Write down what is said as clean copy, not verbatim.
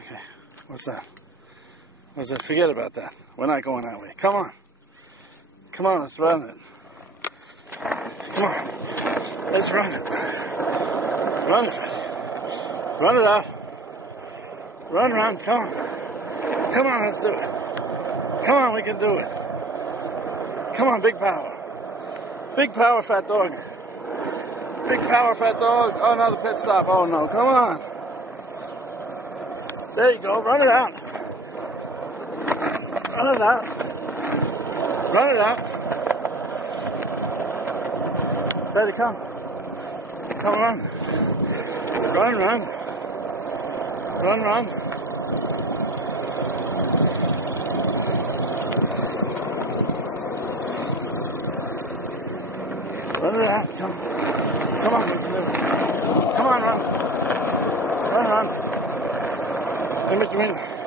Okay, what's that? What's that? Forget about that. We're not going that way. Come on. Come on, let's run it. Come on. Let's run it. Run it, Phattie. Run it out. Run, come on. Come on, let's do it. Come on, we can do it. Come on, big power. Big power, fat dog. Big power, fat dog. Oh, another pit stop. Oh, no, come on. There you go, run it out. Run it out. Run it out. Phattie, come. Come on. Run. Run. Run it out. Come on, we can do it. Come on, run. Run. In between.